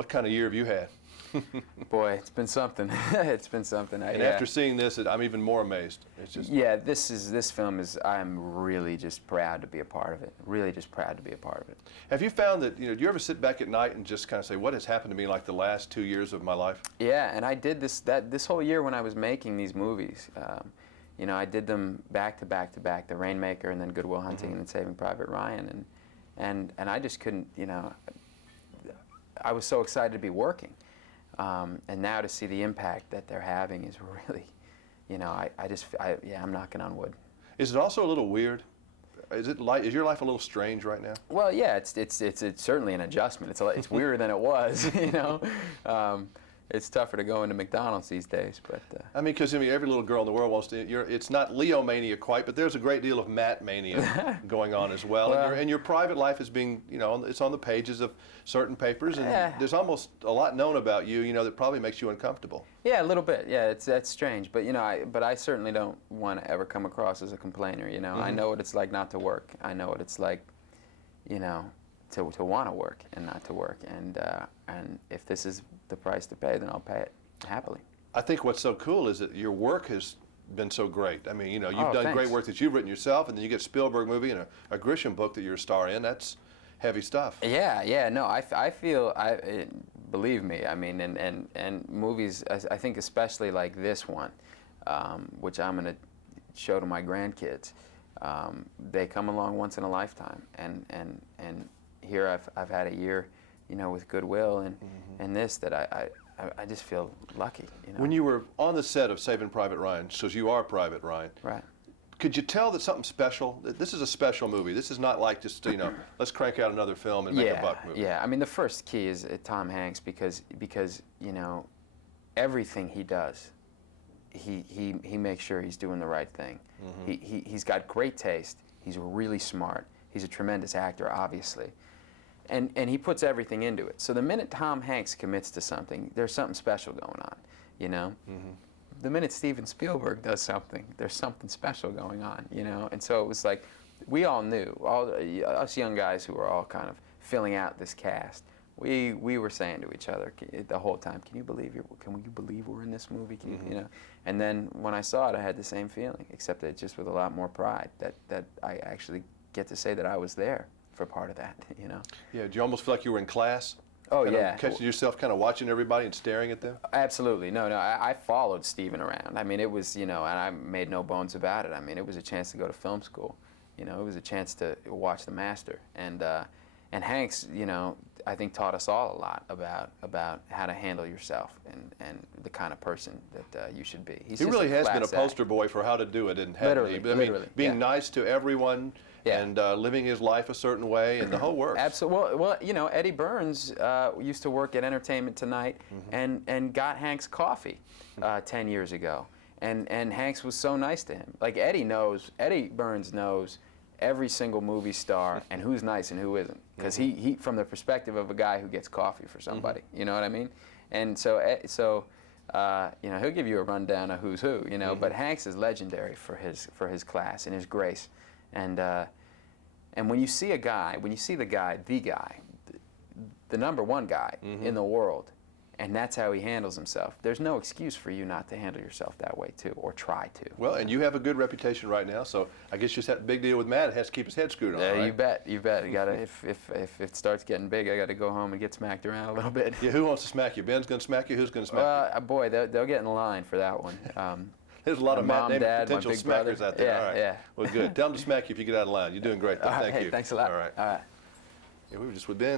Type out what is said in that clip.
What kind of year have you had? Boy, it's been something. It's been something. And after seeing this, I'm even more amazed. It's just this film is. I'm really just proud to be a part of it. Really, just proud to be a part of it. Have you found that, do you ever sit back at night and just kind of say, what has happened to me like the last 2 years of my life? Yeah, and I did this whole year when I was making these movies. I did them back to back to back, The Rainmaker and then Good Will Hunting and then Saving Private Ryan, and I just couldn't. I was so excited to be working. And now to see the impact that they're having is really, I'm knocking on wood. Is it also a little weird? Is your life a little strange right now? Well, yeah, it's certainly an adjustment. It's weirder than it was, It's tougher to go into McDonald's these days, but. I mean, because every little girl in the world wants to. It's not Leo mania quite, but there's a great deal of Matt mania going on as well. And your private life is being, it's on the pages of certain papers, and there's almost a lot known about you, that probably makes you uncomfortable. Yeah, a little bit. Yeah, that's strange, but but I certainly don't want to ever come across as a complainer. I know what it's like not to work. I know what it's like, to want to work and not to work, and if this is the price to pay, then I'll pay it happily. I think what's so cool is that your work has been so great. I mean, you've done thanks. great work that you've written yourself, and then you get a Spielberg movie and a Grisham book that you're a star in. That's heavy stuff. Yeah, no, I feel, believe me, I mean, and movies, I think especially like this one, which I'm going to show to my grandkids, they come along once in a lifetime, and here I've had a year, with Goodwill and this that I just feel lucky. When you were on the set of Saving Private Ryan, because you are Private Ryan, right? Could you tell that something special? This is a special movie. This is not like just let's crank out another film and make a buck movie. Yeah. I mean, the first key is Tom Hanks because everything he does, he makes sure he's doing the right thing. He's got great taste. He's really smart. He's a tremendous actor, obviously. And he puts everything into it. So the minute Tom Hanks commits to something, there's something special going on, The minute Steven Spielberg does something, there's something special going on, And so it was like, we all knew, us young guys who were all kind of filling out this cast, we were saying to each other the whole time, can you believe we're in this movie? And then when I saw it, I had the same feeling, except that just with a lot more pride, that I actually get to say that I was there for part of that, Yeah, did you almost feel like you were in class? Oh, yeah. Catching yourself kind of watching everybody and staring at them? Absolutely. No, I followed Steven around. I mean, it was, and I made no bones about it. I mean, it was a chance to go to film school. It was a chance to watch the master. And Hanks, I think taught us all a lot about how to handle yourself and the kind of person that you should be. He really has been a poster boy for how to do it, hasn't he? Literally, being nice to everyone. Yeah. And living his life a certain way, and the whole works. Absolutely. Well, Eddie Burns used to work at Entertainment Tonight and got Hanks coffee 10 years ago. And Hanks was so nice to him. Like Eddie Burns knows every single movie star and who's nice and who isn't. Because he, from the perspective of a guy who gets coffee for somebody, you know what I mean? And so he'll give you a rundown of who's who, but Hanks is legendary for his class and his grace. And when you see the guy, the number one guy in the world, and that's how he handles himself, there's no excuse for you not to handle yourself that way too, or try to. Well, and you have a good reputation right now, so I guess just that big deal with Matt has to keep his head screwed on. Right? You bet. You gotta. If it starts getting big, I got to go home and get smacked around a little bit. Yeah, who wants to smack you? Ben's gonna smack you. Who's gonna smack you? Boy, they'll get in line for that one. There's a lot of mom, Matt dad, potential smackers out there. Yeah, all right. yeah. Well, good. Tell them to smack you if you get out of line. You're doing great. Thank you. Thanks a lot. All right. All right. Yeah, we were just with Ben.